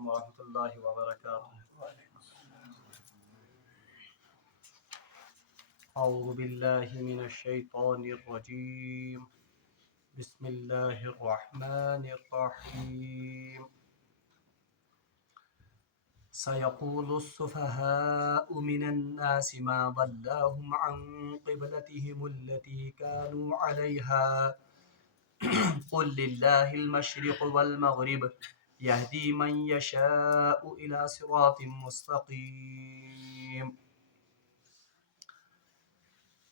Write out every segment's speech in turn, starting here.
علیکم ورحمۃ اللہ وبرکاتہ. اعوذ باللہ من الشیطان الرجیم. بسم اللہ الرحمن الرحیم. سيقول السفهاء من الناس ما ضلهم عن قبلتهم التي كانوا عليها قل لله المشرق والمغرب يهدي من يشاء إلى صراط مستقيم.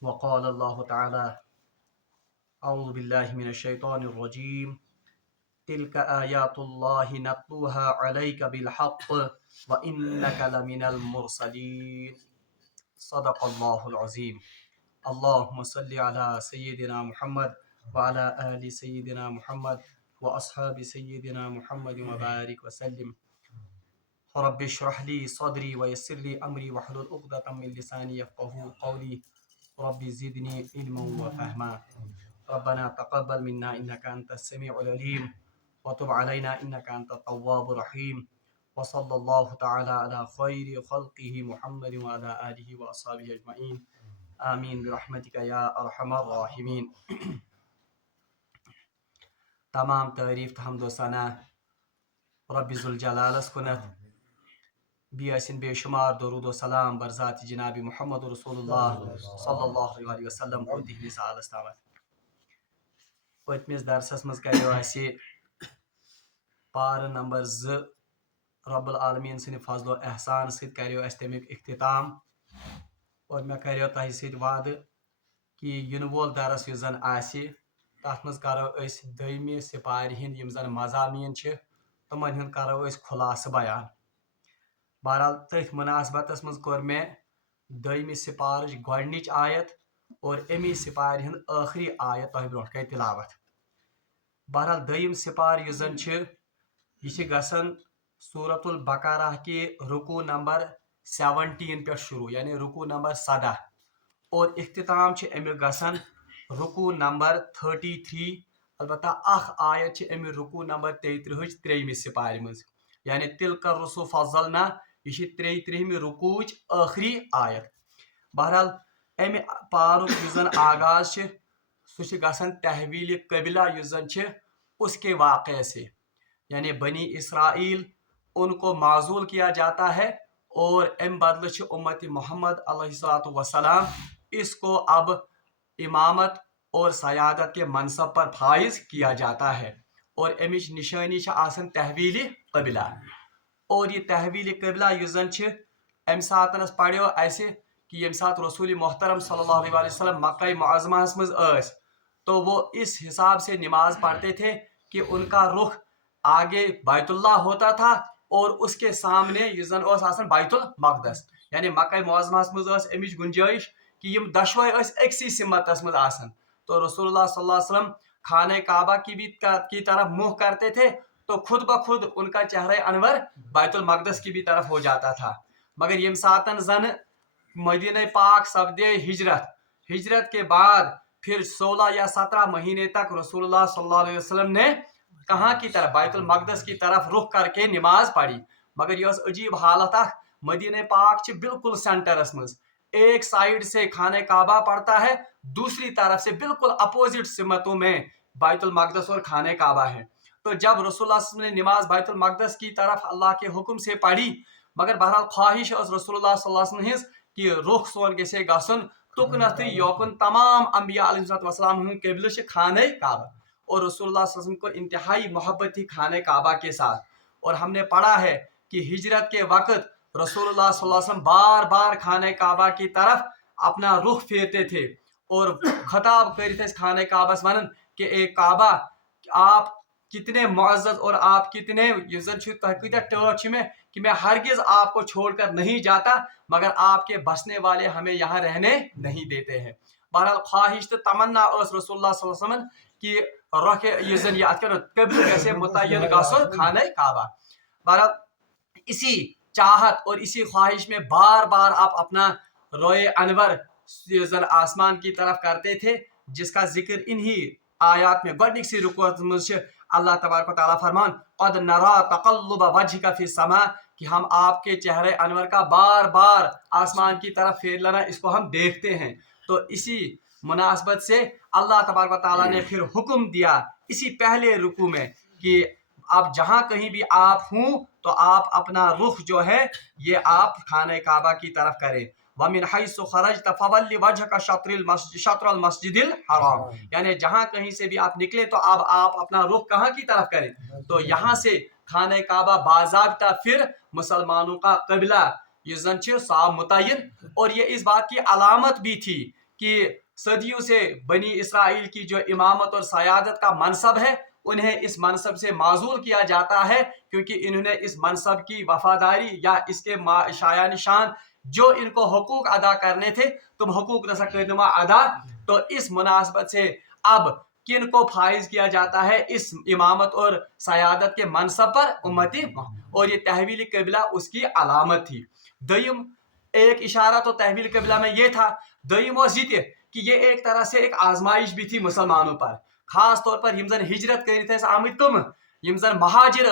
وقال الله تعالى أعوذ بالله من الشيطان الرجيم. تلك آيات الله نتلوها عليك بالحق وإنك لمن المرسلين. صدق الله العظيم. اللهم صل على سيدنا محمد وعلى آل سيدنا محمد وأصحاب سيدنا محمد وبارك وسلم. رب اشرح لي صدري ويسر لي أمري واحلل عقدة من لساني يفقهوا قولي. رب زدني علما وفهما. ربنا تقبل منا إنك أنت السميع العليم وتب علينا إنك أنت التواب الرحيم. وصلى الله تعالى على خير خلقه محمد وعلى آله وأصحابه أجمعين. آمین برحمتک یا ارحم الراحمین. تمام تعریف تہ حمد و ثنا رب ذوالجلالس کنت. بیسن بے شمار درود و سلام بر ذات جناب محمد رسول اللہ صلی اللہ علیہ وسلم اور تہندس آلس تامت. پتمس درسس مز کریو اسی پار نمبر 2 رب العالمین سن فضل و احسان ست کریو اس تمیک اختتام. اور میں کریو تہ ست وعدہ کہ ین وول درس یس زن آسی تات مز کرو اس دویمہ سپارہ ہند یم زن مضامین چھ تمن ہند کرو اس خلاصہ بیان. بہرحال تتھ مناسبتس مز کور میں دویمہ سپارچ گۄڈنچ آیت اور امی سپارہ ہند آخری آیت تہ برونٹ کن تلاوت. بہرحال دویم سپار یس زن چھ یہ چھ گژھان سورۃ البقرہ کے رکوع نمبر 17 پہ شروع یعنی رکوع نمبر 17 اور اختتام چھ امیک گژھان رکوع نمبر 33. البتہ اخ آیت چھ امی رکوع نمبر 33 تریمہ سپارہ مز یعنی تلک الرسل فضلنا یہ چھ 33 رکوعچ آخری آیت. بہرحال امہ پارک یس زن آغاز چھ سہ چھ گژھان تحویل قبلہ یس زن چھ اس کے واقعے سے یعنی بنی اسرائیل ان کو معزول کیا جاتا ہے اور ام بدل چھ امت محمد علیہ الصلوۃ والسلام اس کو اب امامت اور سیادت کے منصب پر فائز کیا جاتا ہے. اور امچ نشانی چھ آسان تحویل قبلہ. اور یہ تحویل قبلہ یس زن چھ ام ساتنس پڑھو اسہ کہ یم سات رسول محترم صلی اللہ علیہ وسلم مکہ معظمہ مز اس تو وہ اس حساب سے نماز پڑھتے تھے کہ ان کا رخ آگے بیت اللہ ہوتا تھا اور اس کے سامنے یس زن اس آسان بیت المقدس یعنی مکہ معظمہ مز اس امچ گنجائش کہ یم دشوے اس اکسی سمتس مز آسان. تو رسول اللہ صلی اللہ علیہ وسلم خانہ کعبہ کی طرف منہ کرتے تھے تو خود بخود ان کا چہرہ انور بیت المقدس کی بھی طرف ہو جاتا تھا. مگر یم ساتن زن مدینہ پاک سپدے ہجرت کے بعد پھر 16 یا 17 مہینے تک رسول اللہ صلی اللہ علیہ وسلم نے کہاں کی طرف بیت المقدس کی طرف رخ کر کے نماز پڑھی. مگر یہ عجیب حالت مدینہ پاک چھ بالکل سینٹرس مز ایک سائیڈ سے خانہ کعبہ پڑتا ہے دوسری طرف سے بالکل اپوزٹ سمتوں میں بیت المقدس اور خانہ کعبہ ہے. تو جب رسول اللہ صلی اللہ علیہ وسلم نے نماز بیت المقدس کی طرف اللہ کے حکم سے پڑھی مگر بہرحال خواہش اس رسول اللہ صلی اللہ علیہ وسلم کہ رخ سون گژھے گژھن تکنتھ یوکن تمام انبیاء علیہ السلام ہند قبلہ چھ خانہ کعبہ اور رسول اللہ صلی اللہ علیہ وسلم کو انتہائی محبت تھی خانہ کعبہ کے ساتھ. اور ہم نے پڑھا ہے کہ ہجرت کے وقت رسول اللہ صلی اللہ علیہ وسلم بار بار خانہ کعبہ کی طرف اپنا رخ پھیرتے تھے اور خطاب کرتے خانہ کعبہ ونن کہ اے کعبہ آپ کتنے معزز اور آپ کتنے عزت ٹوٹ میں کہ میں ہرگز آپ کو چھوڑ کر نہیں جاتا مگر آپ کے بسنے والے ہمیں یہاں رہنے نہیں دیتے ہیں. بہرحال خواہش تو تمنا اس رسول اللہ صلی اللہ علیہ وسلم کہ رخ قبل کیسے متعین گژھن خانہ کعبہ. بہرحال اسی چاہت اور اسی خواہش میں بار بار آپ اپنا روئے انور آسمان کی طرف کرتے تھے جس کا ذکر انہی آیات میں گۄڈنِکسٕے رکوعس منٛز چھِ अल्लाह तबारक व तआला फरमान क़द नरा तक़ल्लुब वजहिका फ़िस समा, कि हम आपके चेहरे अनवर का बार बार आसमान की तरफ फेर लेना इसको हम देखते हैं। तो इसी मुनासबत से अल्लाह तबारक व तआला ने फिर हुक्म दिया इसी पहले रुकू में कि आप जहाँ कहीं भी आप हों तो आप अपना रुख जो है ये आप खाने काबा की तरफ करें। वमिन हैसु खरजत फवल्लि वजहका शत्रल मस्जिदिल हराम, यानी जहाँ कहीं से भी आप निकले तो अब आप अपना रुख कहाँ की तरफ करें, तो यहाँ से खाने काबा बाज़ाब्ता फिर मुसलमानों का क़िबला युज़न साफ मुतय्यन। और ये इस बात की अलामत भी थी कि सदियों से बनी इसराइल की जो इमामत और सयादत का मनसब है उन्हें इस मनसब से माजूल किया जाता है, क्योंकि इन्होंने इस मनसब की वफादारी या इसके शाया निशान जो इनको हुकूक अदा करने थे तुम हुकूक नसकनुमा अदा। तो इस मुनासबत से अब किन को फाइज किया जाता है इस इमामत और सयादत के मनसब पर, उम्मती, और ये तहवील क़िबला उसकी अलामत थी। दयम एक इशारा तो तहवील क़िबला में ये था। दयम और जीते कि ये एक तरह से एक आजमाइश भी थी मुसलमानों पर, खास तौर पर यम जन हिजरत कर आमित तुम यम जन महाजिर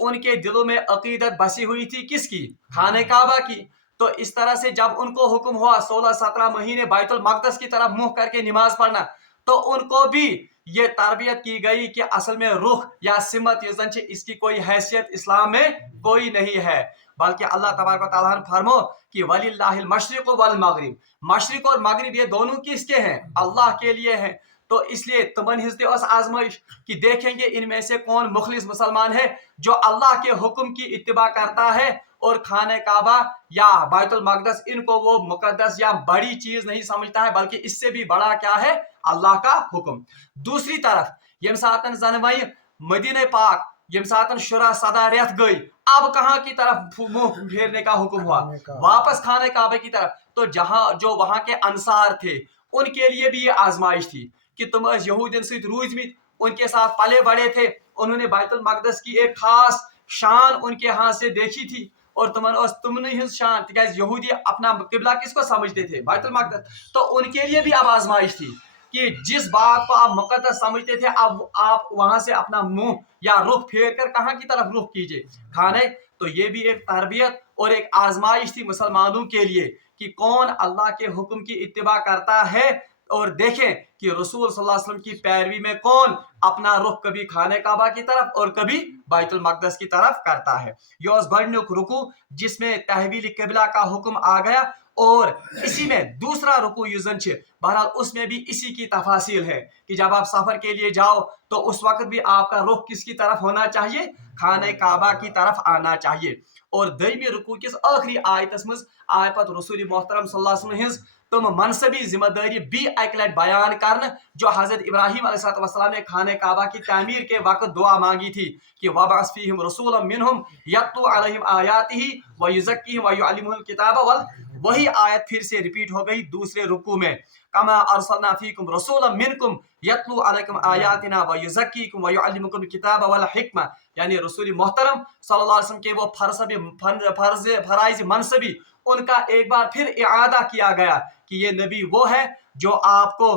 उनके दिलों में अकीदत बसी हुई थी किसकी, खाने काबा की। तो इस तरह से जब उनको हुक्म हुआ 16-17 महीने बैतुल मक़दस की तरफ मुंह करके नमाज पढ़ना, तो उनको भी ये तरबियत की गई कि असल में रुख या सिमत इसकी कोई हैसियत इस्लाम में कोई नहीं है, बल्कि अल्लाह तबारक व तआला ने फरमो कि वलिल्लाहिल मशरिक़ वल मग़रिब, मशरिक़ और मग़रिब ये दोनों किसके हैं, अल्लाह के लिए हैं। तो इसलिए तमन हिस्से उस आजमाइश कि देखेंगे इनमें से कौन मुखलिस मुसलमान है जो अल्लाह के हुक्म की इत्तिबा करता है और खाने काबा या बैतुल मक़दस इनको वो मुकद्दस या बड़ी चीज नहीं समझता है, बल्कि इससे भी बड़ा क्या है, अल्लाह का हुक्म। दूसरी तरफ यम सातन जन वही मदीने पाक यम सातन शुरा सदा रेत गई, अब कहाँ की तरफ मुंह फेरने का हुक्म हुआ, वापस खाने काबे की तरफ। तो जहां जो वहां के अंसार थे उनके लिए भी ये आजमाइश थी कि तुम यहूदियन से रूजमित, उनके साथ पले बड़े थे, उन्होंने बैतुल मक़दस की एक खास शान उनके हाथ से देखी थी और तुमने ही शान, यहूदी अपना किबला किसको समझते थे, बैतुल मक़दस। तो उनके लिए भी अब आजमाइश थी कि जिस बात को आप मुकद्दस समझते थे अब आप वहां से अपना मुंह या रुख फेर कर कहाँ की तरफ रुख कीजिए, खाने। तो ये भी एक तरबियत और एक आजमाइश थी मुसलमानों के लिए कि कौन अल्लाह के हुक्म की इत्तिबा करता है, और देखें कि रसूल सल्लल्लाहु अलैहि वसल्लम की पैरवी में कौन अपना रुख कभी खाने काबा की तरफ और कभी बैतुल मक़दस की तरफ करता है। ये गडनुक रुकू जिसमें तहवील क़िबला का हुक्म आ गया, और इसी में दूसरा रुकू युज़न छे, बहरहाल उसमें भी इसी की तफासिल है कि जब आप सफर के लिए जाओ तो उस वक्त भी आपका रुख किसकी तरफ होना चाहिए, खाने काबा की तरफ आना चाहिए। और दयमी रुकू किस आखिरी आयतस मज आय पत रसूल मोहतरम सल्लल्लाहु अलैहि वसल्लम तुम मनसबी जिम्मेदारी भी एक लट बयान करन जो हजरत इब्राहिम अलैहिस्सलाम ने खाने काबा की तामीर के वक्त दुआ मांगी थी कि वबअस फीहिम रसूलन मिनहुम यत्लू अलैहिम आयातिही व युज़क्कीहिम व युअल्लिमुहुल किताब वल, वही आयत फिर से रिपीट हो गई दूसरे रुकू में, कमा अरसलना फीकुम रसूलन मिनकुम यत्लू अलैकुम आयातिना व युज़क्कीकुम व युअल्लिमुकुम किताब वल हिकमा, यानी रसूल मोहतरम सल्लल्लाहु अलैहि वसल्लम के वो फराइज मनसबी उनका एक बार फिर इआदा किया गया कि ये नबी वो है जो आपको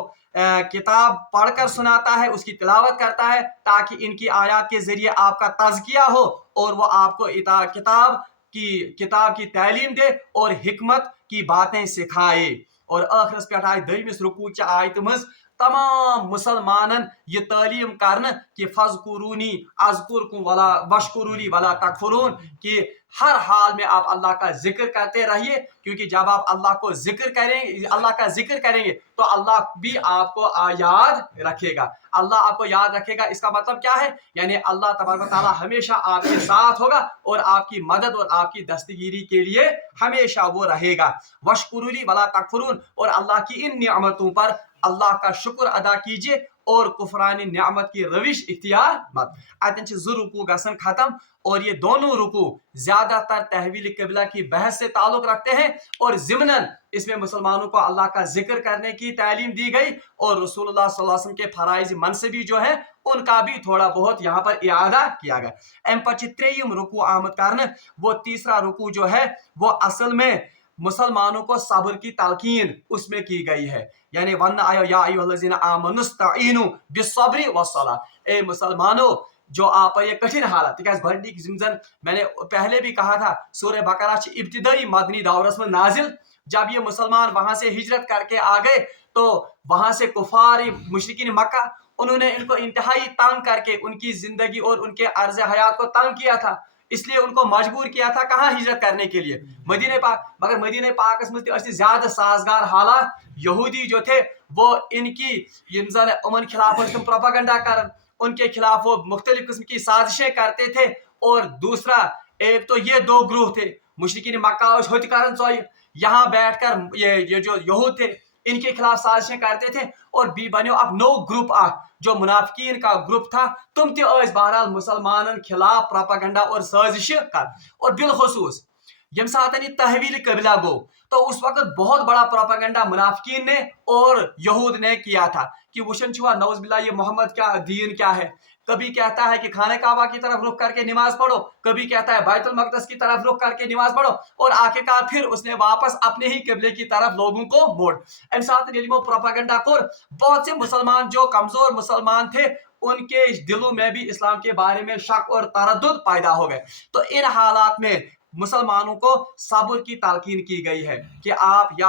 किताब पढ़कर सुनाता है, उसकी तिलावत करता है, ताकि इनकी आयत के जरिए आपका तज़किया हो और वो आपको किताब की तालीम दे और हिकमत की बातें सिखाए। और आखिरस पे आए दयमिस रुकू च आयत मज तमाम मुसलमानन ये तालीम करन कि फज़कुरूनी अज़कुरकुम वला वशकुरूली वला तकफुरून, कि हर हाल में आप अल्लाह का जिक्र करते रहिए, क्योंकि जब आप अल्लाह का जिक्र करेंगे तो अल्लाह भी आपको याद रखेगा, अल्लाह आपको याद रखेगा। इसका मतलब क्या है, यानी अल्लाह तबारक व तआला हमेशा आपके साथ होगा और आपकी मदद और आपकी दस्तगीरी के लिए हमेशा वो रहेगा। वशकुरूली वला तकफुरून, और अल्लाह की इन नियामतों पर अल्लाह का शुक्र अदा कीजिए और कुफरानी नियामत की रविश इख्तियार मत। अतन जु रुकू गसन खत्म, और ये दोनों रुकू ज्यादातर तहवील क़िबला की बहस से ताल्लुक रखते हैं और ज़िमनन इसमें मुसलमानों को अल्लाह का जिक्र करने की तालीम दी गई और रसूलुल्लाह सल्लल्लाहु अलैहि वसल्लम के फराइज मनसबी जो है उनका भी थोड़ा बहुत यहाँ पर इआदा किया गया। एम पची त्रेयम रुकू आमद करने, वो तीसरा रुकू जो है वो असल में मुसलमानों को सब्र की तलकीन उसमें की गई है, यानी वन्ना आयो या अय्युहल्लज़ीना आमनुस्तईनु बिस्सब्रि वस्सलाह, ए मुसलमानों जो आप पर ये कठिन हालत तक मैंने पहले भी कहा था सूरह बकरा इब्तिदाई मदनी दौरस में नाजिल जब ये मुसलमान वहां से हिजरत करके आ गए तो वहां से कुफार मुशरिकीन मक्का उन्होंने इनको इंतहाई तंग करके उनकी जिंदगी और उनके अर्ज हयात को तंग किया था इसलिए उनको मजबूर किया था कहाँ हिजरत करने के लिए मदीने पाक मगर मदीने पाक में ज्यादा साजगार हालात यहूदी जो थे वो इनकी उमन खिलाफ प्रोपागंडा कर उनके खिलाफ वो मुख्तलिफ किस्म की साजिशें करते थे और दूसरा एक तो ये दो ग्रुप थे मुशरिकीन मक्का यहाँ बैठकर ये जो यहूद थे इनके खिलाफ साजिशें करते थे और बी बनो अब नो ग्रुप जो मुनाफिकीन का ग्रुप था तुम बहरहाल मुसलमानन खिलाफ प्रोपागंडा और साजिश कर और बिलखसूस यम सात तहवील कबिला गो तो उस वक्त बहुत बड़ा प्रोपागंडा मुनाफिकीन ने और यहूद ने किया था कि वुशन छुआ नौज बिल्ला ये मोहम्मद का दीन क्या है कभी कहता है कि खाने काबा की तरफ रुख करके नमाज पढ़ो कभी कहता है बैतुल मक़दस की तरफ रुख करके नमाज पढ़ो और आखिरकार फिर उसने वापस अपने ही किबले की तरफ लोगों को मोड़ अम साथ प्रोपागंडा कर बहुत से मुसलमान जो कमजोर मुसलमान थे उनके दिलों में भी इस्लाम के बारे में शक और तरद्दुद पैदा हो गए तो इन हालात में मुसलमानों को सब्र की तालकीन की गई है कि आप या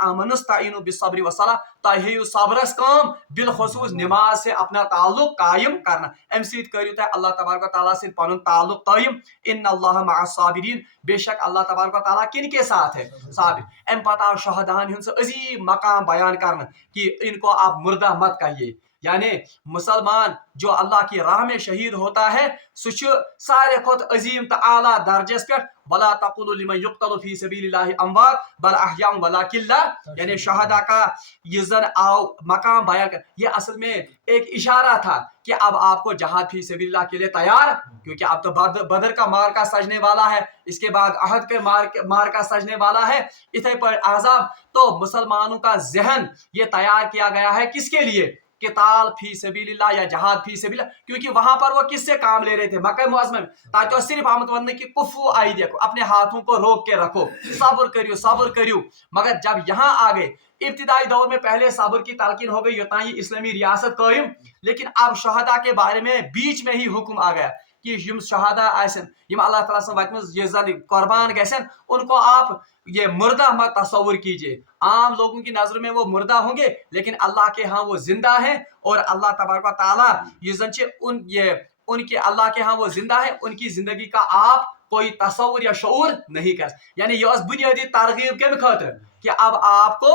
आमनुस्ताइनु बिस्सब्रि वस्सलाह तहियु सब्रस काम बिलखुसूस नमाज से अपना ताल्लुक कायम करना अम सत करियो तय अल्लाह तबारक व तआला से पनुन ताल्लुक कायम इन्नल्लाह मअस साबिरीन बेशक अल्लाह तबारक व तआला किन के साथ है साबिर अम पता शहदान हुन अजीम मकाम बयान करना कि इनको आप मुर्दा मत कहिए यानी मुसलमान जो अल्लाह की राह में शहीद होता है सह सारे खुद अजीम तो आला दर्जस पे वला तकुलु लिमन युक्तलु फी सबीलिल्लाहि अमवात बल अहयाम वलाकिन ला यानी शहदा का ये जन आओ मकाम बयान कर ये असल में एक इशारा था कि अब आपको जहाद फी सबीलिल्लाह के लिए तैयार क्योंकि अब तो बदर का मार का सजने वाला है इसके बाद अहद के मार का सजने वाला है इतने पर आज़ाब तो मुसलमानों का जहन ये तैयार किया गया है किसके लिए किताल फी सबीलिल्लाह या जहाद फी सबीलिल्लाह क्योंकि वहां पर वो किससे काम ले रहे थे मक्का मुअज़्ज़म में ताकि वो सिर्फ आमद वरने की कुफू आई देखो अपने हाथों को रोक के रखो सब्र करियो मगर जब यहाँ आ गए इब्तिदाई दौर में पहले सब्र की तालकीन हो गई योता ये इस्लामी रियासत कायम लेकिन अब शहदा के बारे में बीच में ही हुक्म आ गया कि यम शहदा आसन यम अल्लाह ताला से वत में ये जन कुर्बान गसन उनको आप ये मुर्दा मत तस्वुर कीजिए आम लोगों की नजर में वो मुर्दा होंगे लेकिन अल्लाह के यहाँ वो जिंदा है और अल्लाह तबारक व तआला ये जन उनके अल्लाह के यहाँ वो जिंदा है उनकी जिंदगी का आप कोई तस्वुर या शऊर नहीं कर यानी ये बुनियादी तरगीब के खातिर कि अब आपको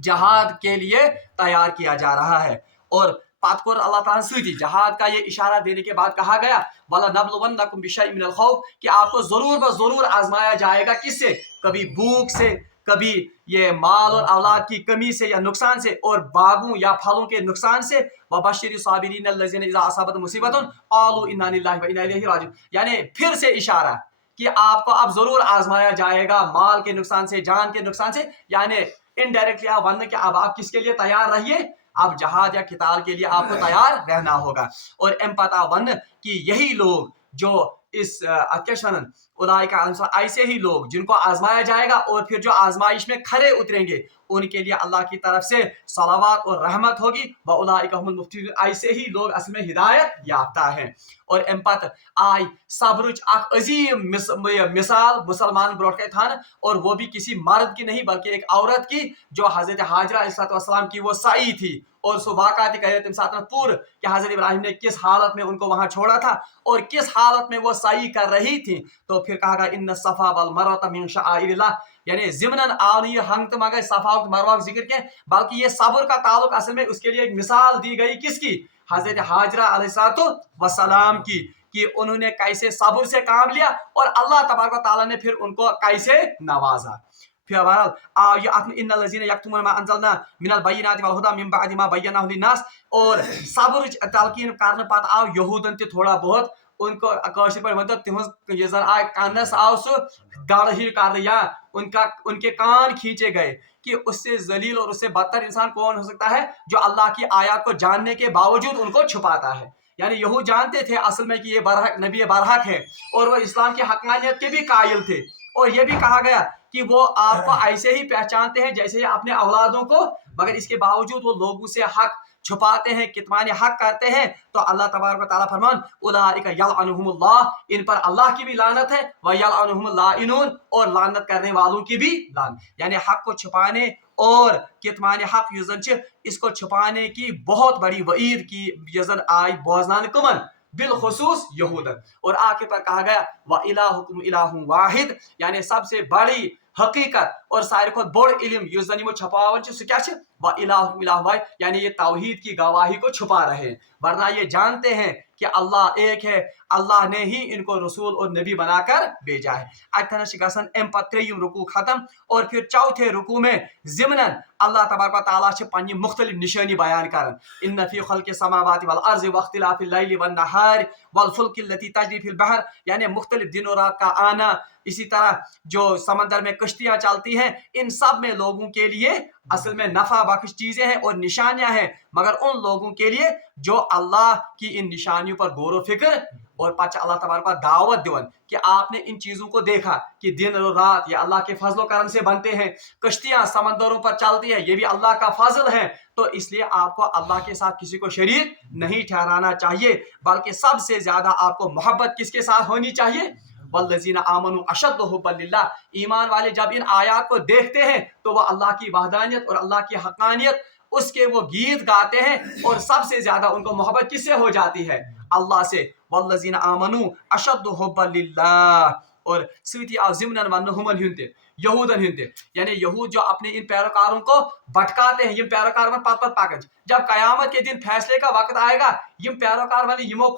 जहाद के लिए तैयार किया जा रहा है और पातकोर अल्लाह ताला सदी जहाद का ये इशारा देने के बाद कहा गया वाला नबलुवन्नकुम बिशैइन मिनल खौफ कि आपको जरूर आजमाया जाएगा किससे कभी भूख से कभी ये माल और औलाद की कमी से या नुकसान से और बागों या फलों के नुकसान से वबश्शिरि साबिरीन अल्लज़ीना इज़ा असाबत मुसीबतुन क़ालू इन्ना लिल्लाहि व इन्ना इलैहि राजिऊन यानी फिर से इशारा कि आपको अब जरूर आजमाया जाएगा माल के नुकसान से जान के नुकसान से यानी इनडायरेक्टली आप वन कि अब आप किसके लिए तैयार रहिए अब जहाद या किताल के लिए आपको तैयार रहना होगा और एम पता वन कि यही लोग जो इस उदाई का ऐसे ही लोग जिनको आजमाया जाएगा और फिर जो आजमाइश में खरे उतरेंगे उनके लिए अल्लाह की तरफ से सलावत और रहमत होगी व उलाइका हुमुल मुफ्तिहून ऐसे ही लोग असल में हिदायत याफ्ता हैं और एम पत आई सब्रुच अजीम मिसाल मुसलमान ब्रोट थान और वो भी किसी मर्द की नहीं बल्कि एक औरत की जो हजरत हाजरा अलैहिस्सलाम की वो साई थी और सो वाक़ात पूर कि हजरत इब्राहिम ने किस हालत में उनको वहां छोड़ा था और किस हालत में वो साई कर रही थी तो फिर कहा गया इन्न सफा वल मरवा मिन शआइरिल्लाह यानी ज़िमनन आल ये हंग मगर सफा और मरवा जिक्र के बल्कि ये सब्र का ताल्लुक असल में उसके लिए एक मिसाल दी गई किसकी हजरत हाजरा अलैहिस्सलाम की कि उन्होंने कैसे सब्र से काम लिया और अल्लाह तबारक व तआला ने फिर उनको कैसे नवाजा फिर और सब्र तलकीन करने पत आव यहूदन थोड़ा बहुत उनको तिज आय कानस आव सह दड़ ही कर या उनके कान खींचे गए कि उससे जलील और उससे बदतर इंसान कौन हो सकता है जो अल्लाह की आयत को जानने के बावजूद उनको छुपाता है यानी यहूद जानते थे असल में कि ये बरहक नबी बरहक है और वो इस्लाम की हक़ानियत के भी कायल थे और ये भी कहा गया कि वो आपको ऐसे ही पहचानते हैं जैसे ही अपने औलादों को मगर इसके बावजूद वो लोगों से हक छुपाते हैं, कितमान हक करते हैं, तो अल्लाह तबारक व तआला फरमान उलाइका यलअनुहुमुल्लाह, इन पर अल्लाह की भी लानत है, व यलअनुहुमुल लाइनून, और लानत करने वालों की भी लानत। यानी हक को छुपाने और कितमान हक युजन इसको छुपाने की बहुत बड़ी वईद की यजन आई बोजनान कमन बिलखुसूस यहूदन। और आखिर पर कहा गया व इलाहुकुम इलाहुन वाहिद, यानी सबसे बड़ी हकीकत और सारे को बड़ इल्म युस जन छुपावन सह क्या व इलाहुकुम इलाहुन वाहिद, यानी ये तौहीद की गवाही को छुपा रहे हैं, वरना ये जानते हैं कि अल्लाह एक है, अल्लाह ने ही इनको रसूल और नबी बनाकर भेजा है। अतन गसन अम त्रेयम रुकू खत्म, और फिर चौथे रुकू में ज़िमनन अल्लाह तबारक व तआला पन्नी मुख्तलिफ निशानी बयान करन, इन्न फी खल्क़ि समावाति वल अर्ज़ि व इख्तिलाफ़िल लैलि वन नहार वल फुल्कि लती तजरी फिल बहर, यानी मुख्तलिफ दिन और रात का आना, इसी तरह जो समंदर में कश्तियाँ चलती हैं, इन सब में लोगों के लिए असल में नफा बख्श चीजें हैं और निशानियां हैं, मगर उन लोगों के लिए जो अल्लाह की इन निशानियों पर गौर फिक्र और पाचा अल्लाह तबारक व दावत दिवन कि आपने इन चीजों को देखा कि दिन और रात ये अल्लाह के फजल करम से बनते हैं, कश्तियां समंदरों पर चलती है, ये भी अल्लाह का फजल है, तो इसलिए आपको अल्लाह के साथ किसी को शरीक नहीं ठहराना चाहिए, बल्कि सबसे ज्यादा आपको मोहब्बत किसके साथ होनी चाहिए, वल्लज़ीना आमनू अशद्दु हुब्बन लिल्लाह, ईमान वाले जब इन आयात को देखते हैं तो वह अल्लाह की वहदानियत और अल्लाह की हक़ानियत उसके वो गीत गाते हैं, और सबसे ज्यादा उनको मोहब्बत किससे हो जाती है, अल्लाह से। वल्लज़ीना आमनू अशद्दु हुब्बन लिल्लाह, और स्वीति ज़िमनन वन्नहुमल हुंते यहूदन हुंते, यानी यहूद जो अपने इन पैरोकारों को भटकाते हैं, ये पैरोकार में पत पत पाकन, जब कयामत के दिन फैसले का वक्त आएगा, यम पैरोकार वाले यमो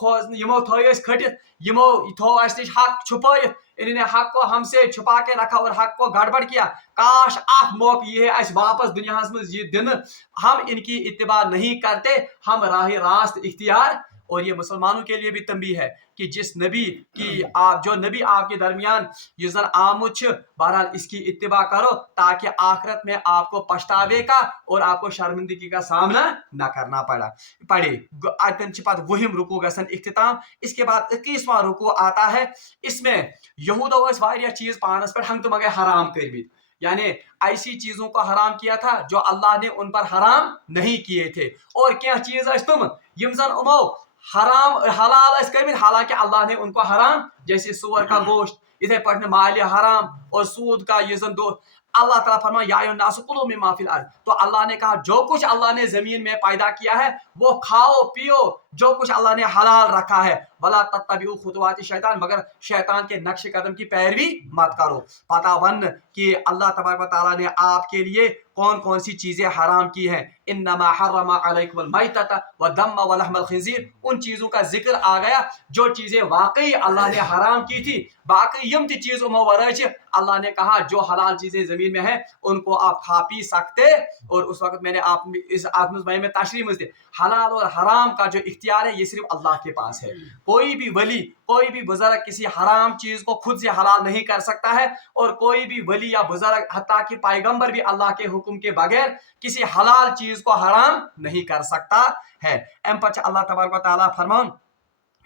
थोस खटित, यमो थो अस निश हक छुपाइत, इन्होंने हक को हमसे छुपा के रखा और हक को गड़बड़ किया, काश अख मौका ये है वापस दुनिया में ये दिन हम इनकी इत्तिबा नहीं करते, हम राह रास्त इख्तियार। और ये मुसलमानों के लिए भी तंबी है कि जिस नबी की आप जो नबी आपके दरमियान युजन आमुच, बहरहाल इसकी इत्तिबा करो ताकि आखिरत में आपको पछतावे का और आपको शर्मिंदगी का सामना न करना पड़े। पद वहिम रुकू गसन इख्तिताम, इसके बाद 21वां रुकू आता है, इसमें यहूदो वारिया चीज पानस पर हंग तुम हराम कर, यानी ऐसी चीजों को हराम किया था जो अल्लाह ने उन पर हराम नहीं किए थे, और क्या चीज तुम यमजन उमो हराम हलाल कर, हालांकि अल्लाह ने उनको हराम, जैसे सुअर का गोश्त, इधर पढ़ने माल हराम और सूद का ये दो, अल्लाह ताला फरमाया या अय्युहन्नास कुलू मिम्मा फिल अर्ज़, तो अल्लाह ने कहा जो कुछ अल्लाह ने जमीन में पैदा किया है वो खाओ पियो, जो कुछ अल्लाह ने हलाल रखा है, वला तत्तबिउ खुतुवाति शैतान, मगर शैतान के नक्श कदम की पैरवी मत करो। पता वन कि अल्लाह तबारक व तआला ने आपके लिए कौन कौन सी चीजें हराम की हैं, इन्नमा हर्रमा अलैकुमुल मैतता व दम्म व लहमल खिंजीर, उन चीजों का जिक्र आ गया जो चीजें वाकई अल्लाह ने हराम की थी, बाकी यम ती चीज वरच अल्लाह ने कहा जो हलाल चीजें जमीन में है उनको आप खा पी सकते। और उस वक्त मैंने आप इस आत्मज़ में ताशरीह मुझे हलाल और हराम का जो इख्तियार है ये सिर्फ अल्लाह के पास है, कोई भी वली कोई भी बुजुर्ग किसी हराम चीज को खुद से हलाल नहीं कर सकता है, और कोई भी वली या बुजुर्ग हत्ता कि पैगंबर भी अल्लाह के हुक्म के बगैर किसी हलाल चीज को हराम नहीं कर सकता है। एम पच अल्लाह तबारक व तआला फरमान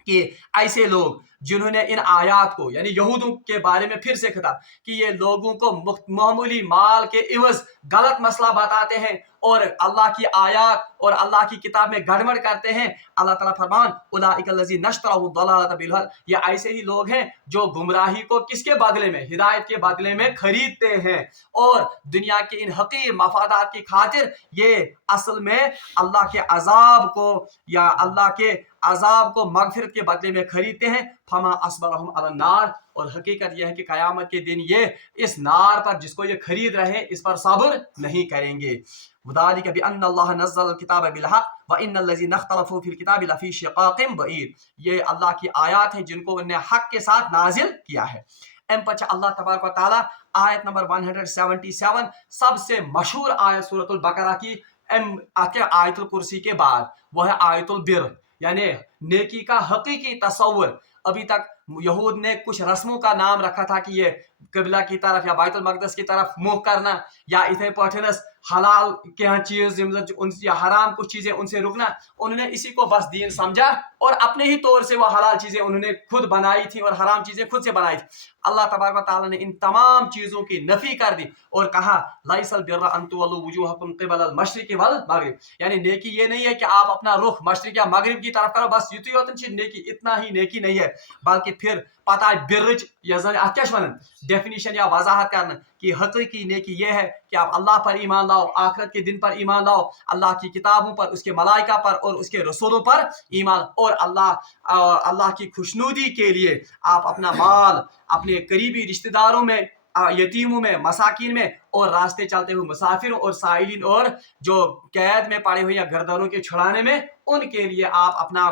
कि ऐसे लोग जिन्होंने इन आयात को यानी यहूदों के बारे में फिर से कहा कि ये लोगों को मामूली माल के इवज गलत मसला बताते हैं और अल्लाह की आयात और अल्लाह की किताब में गड़बड़ करते हैं, अल्लाह ताला फरमान उलाइका लज़ी नश्तरऊ दलालत बिल हक, ये ऐसे ही लोग हैं जो गुमराही को किसके बदले में, हिदायत के बदले में खरीदते हैं, और दुनिया के इन हकीर मफादात की खातिर ये असल में अल्लाह के अजाब को या अल्लाह के अजाब को मगफिरत के बदले में खरीदते हैं। फमा अस्बरहुम अलन नार, और हकीकत यह है कि क़यामत के दिन ये इस नार पर जिसको ये खरीद रहे हैं इस पर सब्र नहीं करेंगे। वज़ालिक बिअन्नल्लाह नज़्ज़ल किताब बिल हक़ व इन्नल लज़ीना इख्तलफ़ू फिल किताबि लफ़ी शिक़ाक़िन बईद, ये अल्लाह की आयत है जिनको उन्होंने हक के साथ नाजिल किया है। एम पचा अल्लाह तबारक व तआला आयत नंबर 177 सबसे मशहूर आयत सूरतुल बकरा की आयतुल कुर्सी के बाद वह है आयतुल बिर, यानी नेकी का हकीकी तसव्वुर। अभी तक यहूद ने कुछ रस्मों का नाम रखा था कि ये किबला की तरफ या बैतुल मक़दस की तरफ मुंह करना, या इथे पठनस हलाल क्या चीज या हराम कुछ चीजें उनसे रुकना, उन्होंने इसी को बस दीन समझा اور اپنے ہی طور سے وہ حلال چیزیں انہوں نے خود بنائی تھی اور حرام چیزیں خود سے بنائی تھی. اللہ تبارک و تعالیٰ نے ان تمام چیزوں کی نفی کر دی اور کہا لیس البر ان تولوا وجوہکم قبل المشرق والمغرب. یعنی نیکی یہ نہیں ہے کہ آپ اپنا رخ مشرق یا مغرب کی طرف کرو بس یتھی یوتن چھ نیکی, اتنا ہی نیکی نہیں ہے, بلکہ پھر پتہ ہے برچ یا زن ات کیا ونن ڈیفینیشن یا وضاحت کرنا کہ حقیقی نیکی یہ ہے کہ آپ اللہ پر ایمان لاؤ, آخرت کے دن پر ایمان لاؤ, اللہ کی کتابوں پر, اس کے ملائکہ پر اور اس کے رسولوں پر ایمان, اور اللہ کی خوشنودی کے لیے آپ اپنا مال اپنے قریبی رشتہ داروں میں, یتیموں میں, مساکین میں, اور راستے چلتے ہوئے مسافروں اور سائلین اور جو قید میں پڑے ہوئے یا گردنوں کے چھڑانے میں, ان کے لیے آپ اپنا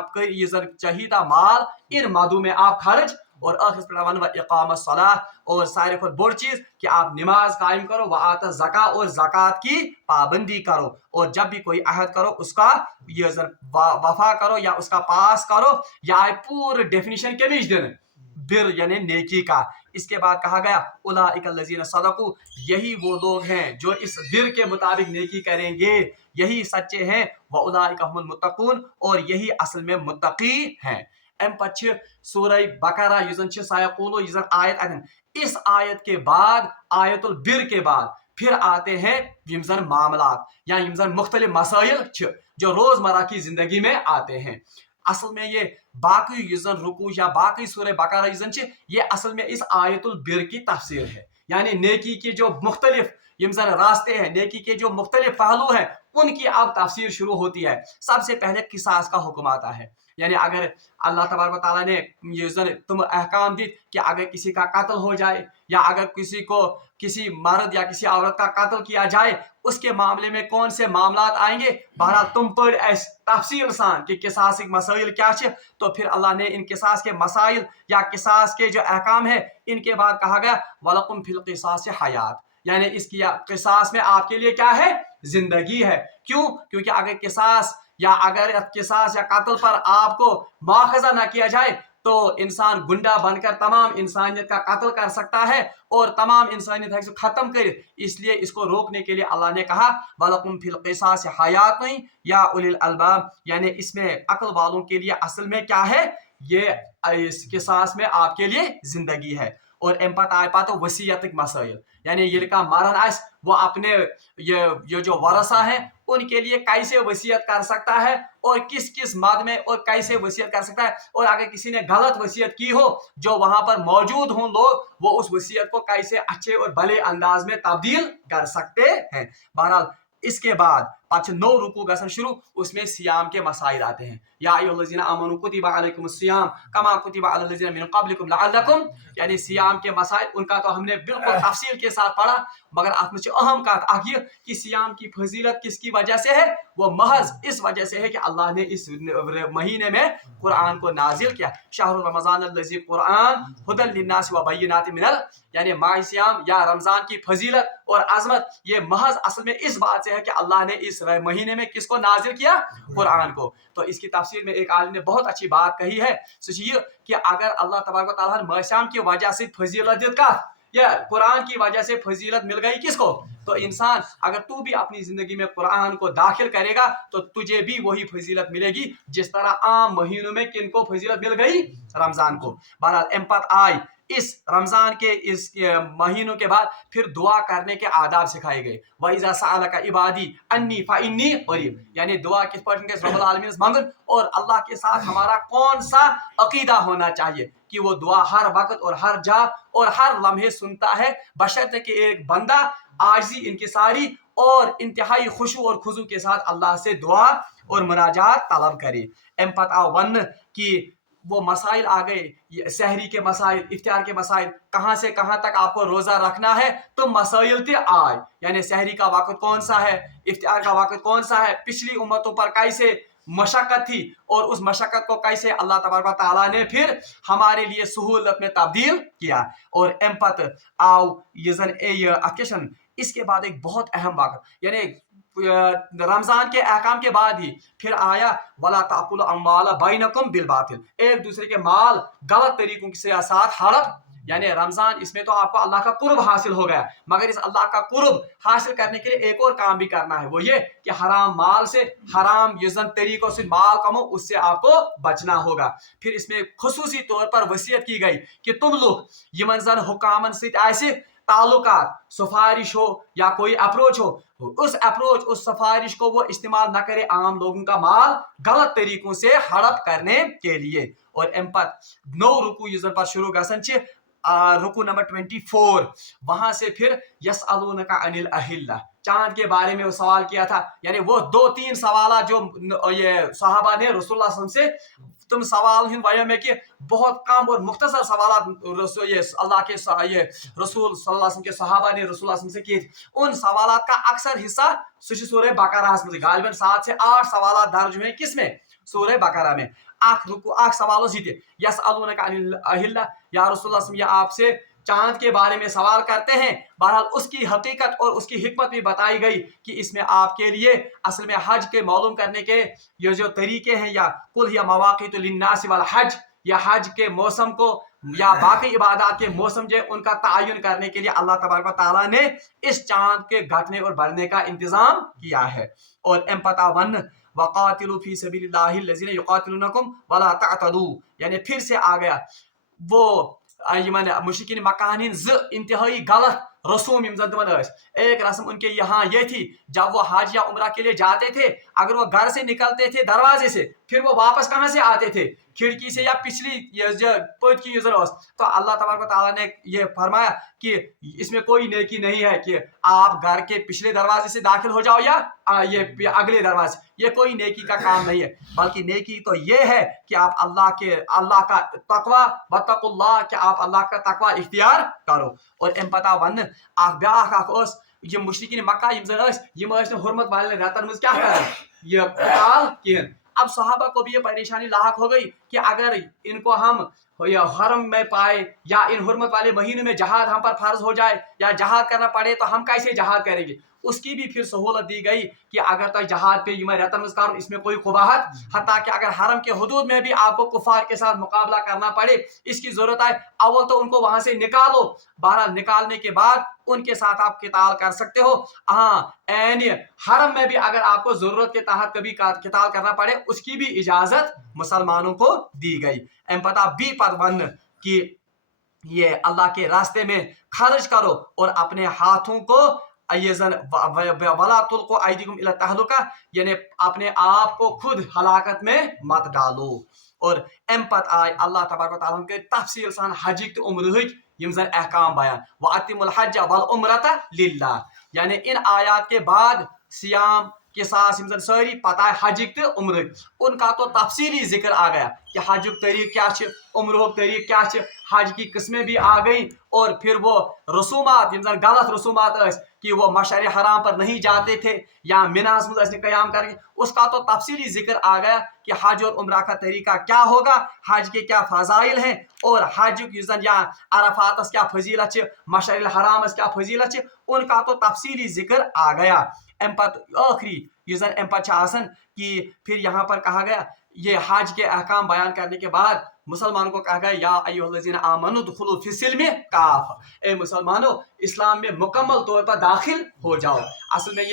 چہیدہ مال ان مادوں میں آپ خرچ, اور آخر پر اقام الصلاۃ, اور سارے پر بڑی چیز کہ آپ نماز قائم کرو, وآت الزکاۃ, اور زکوٰۃ کی پابندی کرو, اور جب بھی کوئی عہد کرو اس کا وفا کرو یا اس کا پاس کرو. یا پورے ڈیفینیشن کے بیچ دن بر یعنی نیکی کا. اس کے بعد کہا گیا اولئک الذین صدقوا, یہی وہ لوگ ہیں جو اس بر کے مطابق نیکی کریں گے, یہی سچے ہیں. واولئک هم المتقون, اور یہی اصل میں متقی ہیں. ام پچھ سورہ بقرہ یس زن سیقولو یس زن آیت اتن, اس آیت کے بعد آیت البر کے بعد پھر آتے ہیں یم زن معاملات یا یم زن مختلف مسائل جو روزمرہ کی زندگی میں آتے ہیں. اصل میں یہ باقی یس زن رکوع یا باقی سورہ بقرہ یس زن یہ اصل میں اس آیت البر کی تفسیر ہے. یعنی نیکی کے جو مختلف یم زن راستے ہیں, نیکی کے جو مختلف پہلو ہیں, ان کی اب تفسیر شروع ہوتی ہے. سب سے پہلے قصاص کا حکم آتا ہے. یعنی اگر اللہ تبارک و تعالیٰ نے یہ تم احکام دی کہ اگر کسی کا قتل ہو جائے یا اگر کسی مرد یا کسی عورت کا قتل کیا جائے, اس کے معاملے میں کون سے معاملات آئیں گے, بہرحال تم پڑھ ایس تفصیل سان کہ قصاص مسائل کیا چھے. تو پھر اللہ نے ان قصاص کے مسائل یا قصاص کے جو احکام ہیں ان کے بعد کہا گیا وَلَكُمْ فِي الْقِصَاصِ حَيَاةٌ, یعنی اس کی قصاص میں آپ کے لیے کیا ہے, زندگی ہے. کیوں؟ کیونکہ اگر قصاص یا قتل پر آپ کو مواخذہ نہ کیا جائے تو انسان گنڈا بن کر تمام انسانیت کا قتل کر سکتا ہے اور تمام انسانیت ہے ختم کر. اس لیے اس کو روکنے کے لیے اللہ نے کہا وَلَكُمْ فِي الْقِصَاصِ حَيَاةٌ یا أُولِي الْأَلْبَابِ, یعنی اس میں عقل والوں کے لیے اصل میں کیا ہے, یہ اس قصاص میں آپ کے لیے زندگی ہے. اور ام پتہ آئے پتہ وصیتک مسائل, یعنی یہ کا مرن آس وہ اپنے یہ جو ورثہ ہیں ان کے لیے کیسے وصیت کر سکتا ہے اور کس کس ماد میں اور کیسے وصیت کر سکتا ہے, اور اگر کسی نے غلط وصیت کی ہو جو وہاں پر موجود ہوں لوگ, وہ اس وصیت کو کیسے اچھے اور بھلے انداز میں تبدیل کر سکتے ہیں. بہرحال اس کے بعد 9 رکوع گژھن شروع, اس میں سیام کے مسائل آتے ہیں. یا ایھا الذین آمنوا کتب علیکم الصیام کما کتب علی الذین من قبلکم لعلکم, یعنی سیام کے مسائل ان کا تو ہم نے بالکل تفصیل کے ساتھ پڑھا, مگر آپ میں اہم بات یہ کہ سیام کی فضیلت کس کی وجہ سے ہے, وہ محض اس وجہ سے ہے کہ اللہ نے اس مہینے میں قرآن کو نازل کیا. شہر رمضان الذی قرآن ھدی للناس وبینات من یعنی ماہ سیام یا رمضان کی فضیلت اور عظمت یہ محض اصل میں اس بات سے ہے کہ اللہ نے اس مہینے میں کس کو نازل کیا, قرآن کو. تو اس کی تفسیر میں ایک عالم نے بہت اچھی بات کہی ہے, سو یہ کہ اگر اللہ تبارک و تعالیٰ ماہ سیام کی وجہ سے فضیلت دیت کا یا قرآن کی وجہ سے فضیلت مل گئی کس کو, تو انسان اگر تو بھی اپنی زندگی میں قرآن کو داخل کرے گا تو تجھے بھی وہی فضیلت ملے گی جس طرح عام مہینوں میں کن کو فضیلت مل گئی, رمضان کو. بہرحال امپت آئی اس رمضان کے اس مہینوں کے بعد پھر دعا کرنے کے آداب سکھائے گئے. وَإِذَا سَأَلَكَ عِبَادِي عَنِّي فَإِنِّي قَرِيبٌ, یعنی دعا کس پر رب العالمین مانگن, اور اللہ کے ساتھ ہمارا کون سا عقیدہ ہونا چاہیے کہ وہ دعا ہر وقت اور ہر جا اور ہر لمحے سنتا ہے, بشرطے کہ ایک بندہ عاجزی انکساری اور انتہائی خشوع اور خضوع کے ساتھ اللہ سے دعا اور مناجات طلب کرے. ام پتہ ون کہ وہ مسائل آ گئے, سحری کے مسائل, افطار کے مسائل, کہاں سے کہاں تک آپ کو روزہ رکھنا ہے, تو مسائل تے آئے. یعنی سحری کا وقت کون سا ہے, افطار کا وقت کون سا ہے, پچھلی امتوں پر کیسے مشقت تھی اور اس مشقت کو کیسے اللہ تبارک و تعالیٰ نے پھر ہمارے لیے سہولت میں تبدیل کیا. اور امپت آؤ یہ زن اس کے بعد ایک بہت اہم وقت, یعنی رمضان کے احکام کے بعد ہی پھر آیا وَلَا تَأْكُلُوا أَمْوَالَ بَيْنَكُمْ بِالْبَاطِلِ, ایک دوسرے کے مال غلط طریقوں سے ساتھ ہڑپ یعنی رمضان اس میں تو آپ کو اللہ کا قرب حاصل ہو گیا، مگر اس اللہ کا قرب حاصل کرنے کے لیے ایک اور کام بھی کرنا ہے، وہ یہ کہ حرام مال سے، حرام طریقوں سے مال کمو، اس سے آپ کو بچنا ہوگا۔ پھر اس میں خصوصی طور پر وصیت کی گئی کہ تم لوگ یمن زن حکامن ست آسہِ تعلقات، سفارش ہو یا کوئی اپروچ ہو، اس سفارش کو وہ استعمال نہ کرے عام لوگوں کا مال غلط طریقوں سے ہڑپ کرنے کے لیے۔ اور ام پت نو رکو اس پر شروع گژھان چھ، رکو نمبر 24، وہاں سے پھر یسألونک عن الاہلہ، چاند کے بارے میں وہ سوال کیا تھا، یعنی وہ 2-3 سوالات جو یہ صحابہ نے رسول اللہ صلی اللہ علیہ وسلم سے تم سوال ہند ویو میں کہ بہت کم اور مختصر سوالات اللہ کے یہ رسول صلی اللہ علیہ وسلم کے صحابہ نے رسول اللہ علیہ وسلم سے کیے، ان سوالات کا اکثر حصہ سورہ بقرہ میں غالباً 7 سے 8 سوالات درج ہوئے کس میں؟ سورہ بقرہ میں۔ اخ سوال یسألونک عن الاہلہ، یا رسول اللہ صلی اللہ علیہ وسلم یہ آپ سے چاند کے بارے میں سوال کرتے ہیں، بہرحال اس کی حقیقت اور اس کی حکمت بھی بتائی گئی کہ اس میں آپ کے لیے اصل میں حج کے معلوم کرنے کے یہ جو طریقے ہیں، یا قل ہی مواقیت للناس والحج، یا حج کے موسم کو یا باقی عبادات کے موسم جو ان کا تعین کرنے کے لیے اللہ تبارک و تعالیٰ نے اس چاند کے گھٹنے اور بڑھنے کا انتظام کیا ہے۔ اور ام پتہ ون وقاتلوا فی سبیل اللہ الذین یقاتلونکم ولا تعتدوا، یعنی پھر سے آ گیا وہ مشرکین مکہ ہند انتہائی غلط رسوم ایک رسم ان کے یہاں یہ تھی، جب وہ حج یا عمرہ کے لیے جاتے تھے، اگر وہ گھر سے نکلتے تھے دروازے سے، پھر وہ واپس کہاں سے آتے تھے؟ کھڑکی سے یا پچھلی پٹ کی تو اللہ تبارک و تعالیٰ نے یہ فرمایا کہ اس میں کوئی نیکی نہیں ہے کہ آپ گھر کے پچھلے دروازے سے داخل ہو جاؤ یا یہ اگلے دروازے، یہ کوئی نیکی کا کام نہیں ہے، بلکہ نیکی تو یہ ہے کہ آپ اللہ کا تقوی واتقوا اللہ، کہ آپ اللہ کا تقوی اختیار کرو۔ اور ام پتہ ون بیاس یہ مشرکین مکہ یم حرمت والے رتن مز کیا کریں یہ قتال کہین۔ اب صحابہ کو بھی یہ پریشانی لاحق ہو گئی کہ اگر ان کو ہم حرم میں پائے یا ان حرمت والے مہینوں میں جہاد ہم پر فرض ہو جائے یا جہاد کرنا پڑے تو ہم کیسے جہاد کریں گے؟ اس کی بھی پھر سہولت دی گئی کہ اگر تو جہاد پہ یہ رتن کرو، اس میں کوئی قباحت، حتیٰ کہ اگر حرم کے حدود میں بھی آپ کو کفار کے ساتھ مقابلہ کرنا پڑے، اس کی ضرورت ہے اول تو ان کو وہاں سے نکالو، بہرحال نکالنے کے بعد ان کے ساتھ آپ قتال کر سکتے ہو۔ ہاں حرم میں بھی اگر آپ کو ضرورت کے تحت کبھی قتال کرنا پڑے، اس کی بھی اجازت مسلمانوں کو دی گئی۔ ام پتہ بی پت ون کہ یہ اللہ کے راستے میں خرچ کرو اور اپنے ہاتھوں کو وَلَا تُلْقُوا أَيْدِيكُمْ إِلَى التَّهْلُكَةِ، یعنی اپنے آپ کو خود ہلاکت میں مت ڈالو۔ اور ام پت آئے اللہ تبارک و تعالیٰ کے تفصیل سان حجک تو عمرہک یم زن احکام بیان، وَأَتِمُّوا الْحَجَّ وَالْعُمْرَةَ لِلَّهِ، یعنی ان آیات کے بعد سیام قصاص یم زن ساری پتہ حجک تو عمرک ان کا تو تفصیلی ذکر آ گیا کہ حجک طریق کیا چھ، عمرہک طریق کیا چھ، حج کی قسمیں بھی آ گئی، اور پھر وہ رسومات یم زن غلط رسومات کہ وہ مشعر حرام پر نہیں جاتے تھے یا مناس مز قیام کریں، اس کا تو تفصیلی ذکر آ گیا کہ حج اور عمرہ کا طریقہ کیا ہوگا، حج کے کیا فضائل ہیں، اور حج یا عرفات کیا فضیلت ہے، مشعر الحرام کیا فضیلت ہے، ان کا تو تفصیلی ذکر آ گیا۔ ام پت آخری ام پت آسن کہ پھر یہاں پر کہا گیا یہ حج کے احکام بیان کرنے کے بعد مسلمانوں کو کہا گیا یا ایھا الذین آمنوا ادخلوا فی السلم کافہ، اے مسلمانوں اسلام میں مکمل طور پر داخل ہو جاؤ۔ اصل میں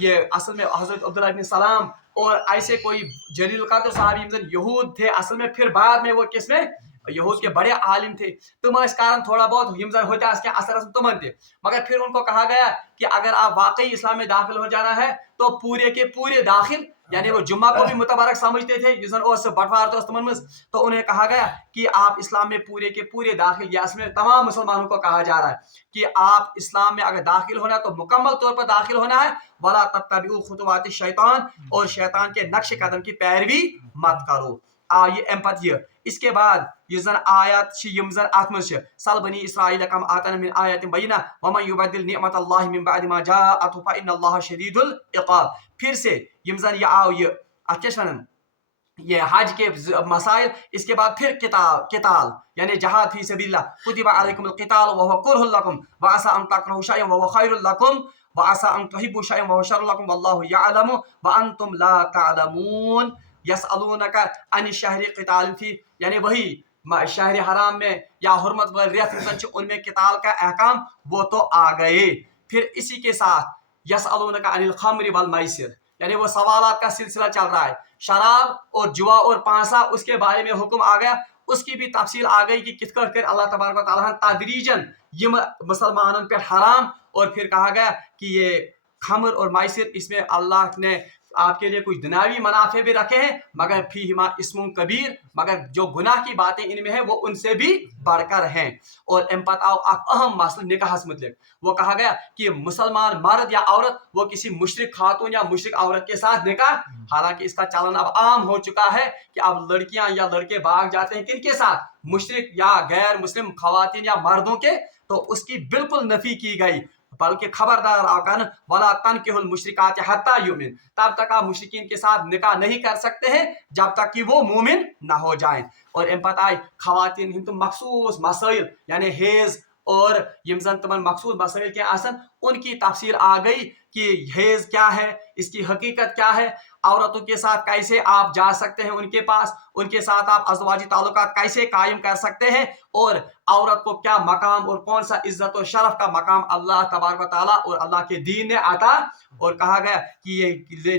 یہ اصل میں حضرت عبداللہ ابن سلام اور ایسے کوئی جلیل القدر صحابی یہود تھے، اصل میں پھر بعد میں وہ کس میں یہود کے بڑے عالم تھے، تم اس کارن تھوڑا بہت یم زن ہوتا ہے اثر تمن تھے، مگر پھر ان کو کہا گیا کہ اگر آپ واقعی اسلام میں داخل ہو جانا ہے تو پورے کے پورے داخل، یعنی وہ جمعہ کو بھی متبرک سمجھتے تھے جس بٹوار تو تمن مز، تو انہیں کہا گیا کہ آپ اسلام میں پورے کے پورے داخل، یا اس میں تمام مسلمانوں کو کہا جا رہا ہے کہ آپ اسلام میں اگر داخل ہونا ہے تو مکمل طور پر داخل ہونا ہے، ولا تتبعوا خطوات الشیطان، اور شیطان کے نقش قدم کی پیروی مت کرو۔ یہ ام پت یہ اس کے بعد یہ زن آیات یم زن ات مز سل بنی اسرائیل کم آتنا من آیات بینہ ومن یبدل نعمت اللہ من بعد ما جاءته فإن اللہ شدید العقاب، پھر سے یم زن یہ آو یہ ات کیا ونن یہ حج کے مسائل، اس کے بعد پھر قتال یعنی جہاد فی سبیل اللہ، کتب علیکم القتال وهو کرہ لکم وعسى ان تکرہوا شیئا وهو خیر لکم وعسى ان تحبوا شیئا وهو شر لکم واللہ یعلم وانتم لا تعلمون۔ یسألونک عن الشہر قتال فی، یعنی وہی शहर हराम में या हुर्मत वाले रेत उनमें किताल का अहकाम वो तो आ गए। फिर इसी के साथ यसअलूनका अनिल खम्रि वल मैसिर, यानी वो सवालात का सिलसिला चल रहा है। शराब और जुआ और पांसा उसके बारे में हुक्म आ गया, उसकी भी तफसील आ गई कि कित कर अल्लाह तबारक व तआला तदरीजन यम मुसलमानन पे हराम। और फिर कहा गया कि ये खमर और मैसिर इसमें अल्लाह ने आपके लिए कुछ दुनियावी मुनाफे भी रखे हैं, मगर फीहिमा इस्मुन कबीर, मगर जो गुनाह की बातें इनमें है वो उनसे भी बढ़कर हैं। और इन पताओ अहम मसला निकाह मुतल्लिक वो कहा गया कि मुसलमान मर्द या औरत वो किसी मुशरिक खातून या मुशरिक औरत के साथ निकाह, हालांकि इसका चलन अब आम हो चुका है कि अब लड़कियां या लड़के भाग जाते हैं किनके साथ, मुशरिक या गैर मुस्लिम खवातीन या मर्दों के, तो उसकी बिल्कुल नफी की गई। बल्कि खबरदार आकन वला तनकिहुल मुशरिकात हत्ता युमिन, तब तक आप मुशरिकीन के साथ निकाह नहीं कर सकते हैं जब तक कि वो मोमिन ना हो जाएं। और इन पता है खवातीन हिंद मखसूस मसाइल यानी हेज और यम जन तमन मखसूस मसाइल के आसन उनकी तफसील आ गई कि हेज क्या है, इसकी हकीकत क्या है, औरतों के साथ कैसे आप जा सकते हैं उनके पास, उनके साथ आप अज़वाजी ताल्लुकात कैसे कायम कर सकते हैं, और औरत को क्या मकाम और कौन सा इज्जत और शरफ का मकाम अल्लाह तबारक व तआला और अल्लाह के दीन ने आता। और कहा गया कि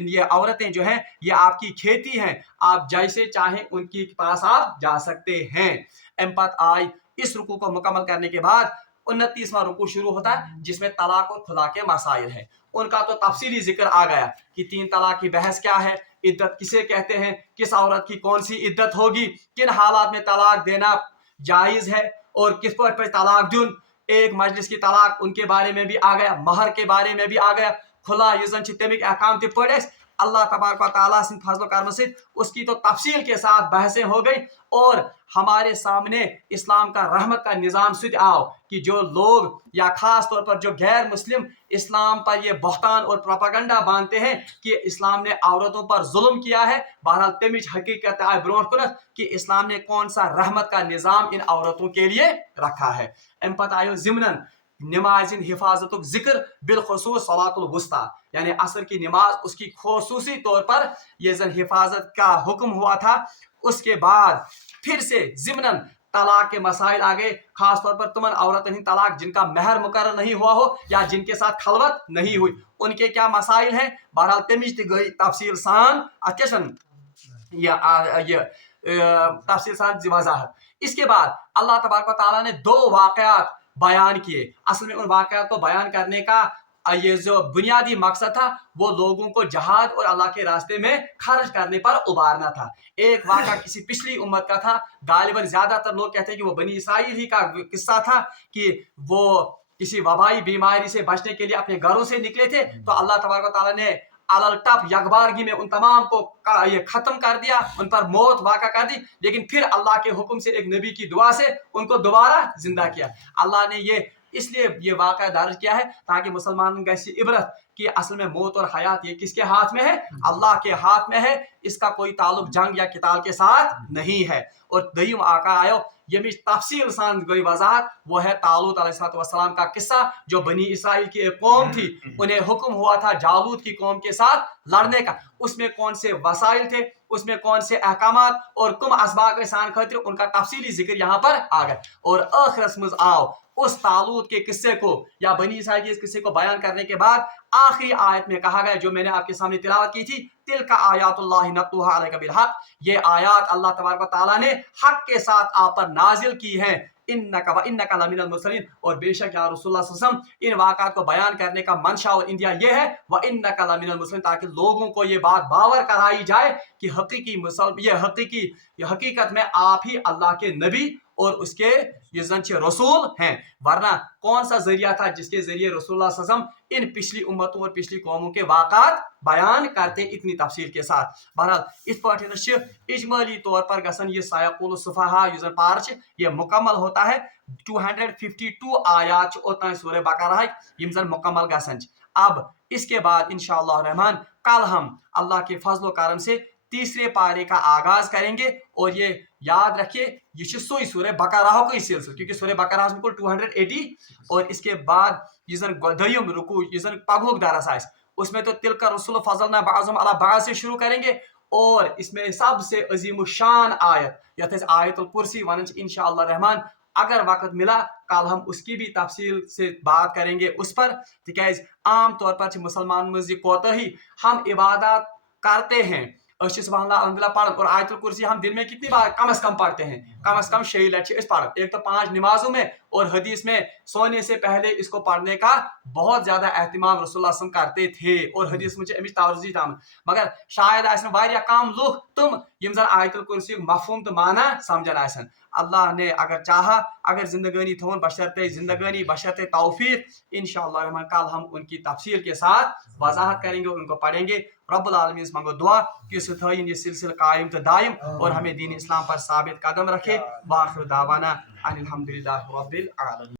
ये औरतें जो हैं ये आपकी खेती हैं, आप जैसे चाहें उनके पास आप जा सकते हैं। एम्पत आई इस रुकू को मुकम्मल करने के बाद 29वां रुकू शुरू होता है जिसमें तलाक और खुला के मसाइल हैं। उनका तो तफसीली जिक्र आ गया कि 3 तलाक की बहस क्या है, इद्दत किसे कहते हैं, किस औरत की कौन सी इद्दत होगी, किन हालात में तलाक देना जायज़ है और किस पर तलाक दून, एक मजलिस की तलाक उनके बारे में भी आ गया, महर के बारे में भी आ गया, खुला युजन तमिक अहकाम ते पढ़े अल्लाह तबारक व तआला सिंध फजल करम से उसकी तो तफसील के साथ बहसें हो गई। और हमारे सामने इस्लाम का रहमत का निज़ाम सुध आओ कि जो लोग या खास तौर पर जो गैर मुस्लिम इस्लाम पर ये बहतान और प्रोपागंडा बांधते हैं कि इस्लाम ने औरतों पर जुल्म किया है, बहरहाल तमिच हकीकत आए ब्रोट कुनत कि इस्लाम ने कौन सा रहमत का निज़ाम इन औरतों के लिए रखा है। अम पता आयो ज़िमनन नमाज हिफाजत जिक्र बिलखसूस सलातुल वुस्ता यानी असर की नमाज उसकी खसूसी तौर पर यह जन हिफाजत का हुक्म हुआ था। उसके बाद फिर से ज़िमनन तलाक के मसाइल आ गए, खास तौर पर तुमन औरत तलाक जिनका महर मुकर्रर नहीं हुआ हो या जिनके साथ खलवत नहीं हुई उनके क्या मसाइल हैं। बहरहाल तमिज गई तफसील सान अकेशन ये तफसील सान वजाहत। इसके बाद अल्लाह तबारक व तआला ने 2 वाक़यात बयान किए। असल में उन वाक़यात को बयान करने का ये जो बुनियादी मकसद था वो लोगों को जहाद और अल्लाह के रास्ते में खर्च करने पर उबारना था। एक वाक़या किसी पिछली उम्मत का था, गालिबन ज्यादातर लोग कहते हैं कि वो बनी इसराइल ही का किस्सा था कि वो किसी वबाई बीमारी से बचने के लिए अपने घरों से निकले थे, तो अल्लाह तबारक व तआला ने अलल टप यकबारगी में उन तमाम को ये खत्म कर दिया, उन पर मौत वाक़ा कर दी। लेकिन फिर अल्लाह के हुक्म से एक नबी की दुआ से उनको दोबारा जिंदा किया। अल्लाह ने ये इसलिए ये वाक़या दर्ज किया है ताकि मुसलमान को ऐसी इबरत कि असल में मौत और हयात ये किसके हाथ में है, अल्लाह के हाथ में है, इसका कोई ताल्लुक जंग या किताल के साथ नहीं है। और दईम आका आयो ये भी तफसील सान गई वजाहत वो है तालूत अलैहिस्सलाम का किस्सा, जो बनी इसराइल की एक कौम थी, उन्हें हुक्म हुआ था जालूत की कौम के साथ लड़ने का। उसमें कौन से वसाइल थे, उसमें कौन से अहकामात और कुम असबाब इंसान खातिर उनका तफसीली जिक्र यहाँ पर आ गया। और आखिरत में आओ उस तालूत के किस्से को या बनी इसराइल के इस किस्से को बयान करने के बाद आखिरी आयत में कहा गया जो मैंने आपके सामने तिलावत की थी, तिलका आयातुल्लाहि नतलूहा अलैका बिल हक, ये आयात अल्लाह तबारक व तआला ने हक के साथ आप पर नाजिल की हैं। इन्नका लमिनल मुरसलीन, और बेशक या रसूलुल्लाह सल्लल्लाहु अलैहि वसल्लम इन वाक़ात को बयान करने का मंशा और इंदिया ये है व इन्नका लमिनल मुरसलीन, ताकि लोगों को ये बात बावर कराई जाए कि हकीकत में आप ही अल्लाह के नबी और उसके रसूल हैं। वरना कौन सा जरिया था जिसके जरिए रसूलुल्लाह सल्लल्लाहु अलैहि वसल्लम इन पिछली उम्मतों और पिछली कौमों के वाक़ात बयान करते इतनी तफसील के साथ। बहरहाल इस पर इजमाली तौर पर गसन ये सायकुल सुफहा यूजन पार्च ये मुकम्मल होता है 252 आयात ओतना सूरह बकरा यमजन मुकम्मल गसन। अब इसके बाद इंशाअल्लाह रहमान कल हम अल्लाह के फजल करम से तीसरे पारे का आगाज करेंगे। और ये याद रखिए ये सोई सूरह बकरा को सिलसिला, क्योंकि सूरह बकरा में कुल 280 और इसके बाद यजन दयम रुकू यजन पगुक दरस आइस उसमें तो तिलका रसूल फजलना बाज़ुम अला बाज़ से शुरू करेंगे اور اس میں سب سے عظیم الشان آیت یت آیت الکرسی ونان انشاءاللہ رحمان اگر وقت ملا کل ہم اس کی بھی تفصیل سے بات کریں گے اس پر تکیاز عام طور پر مسلمان مز یہ کوتاہی ہم عبادات کرتے ہیں سبحان اللہ الحمدللہ پڑھن اور آیت الکرسی ہم دن میں کتنی بار کم از کم پڑھتے ہیں کم از کم 6 لٹ پڑھن ایک تو 5 نمازوں میں اور حدیث میں سونے سے پہلے اس کو پڑھنے کا بہت زیادہ اہتمام رسول اللہ صلی اللہ علیہ وسلم کرتے تھے اور حدیث مجھے امچ توجہ تام مگر شاید آسن واریاہ کم لوگ تم یم زن آیت الکرسی مفہوم تو مانا سمجھن آسن اللہ نے اگر چاہا اگر زندگانی تھون بشرطے زندگانی بشرطے توفیق انشاءاللہ الرحمن کل ہم ان کی تفصیل کے ساتھ وضاحت کریں گے اور ان کو پڑھیں گے رب العالمین سے مانگو دعا کہ اس تھائین یہ سلسلہ قائم تو دائم اور ہمیں دین اسلام پر ثابت قدم رکھے واخر دعوانا ان الحمدللہ رب العالمین.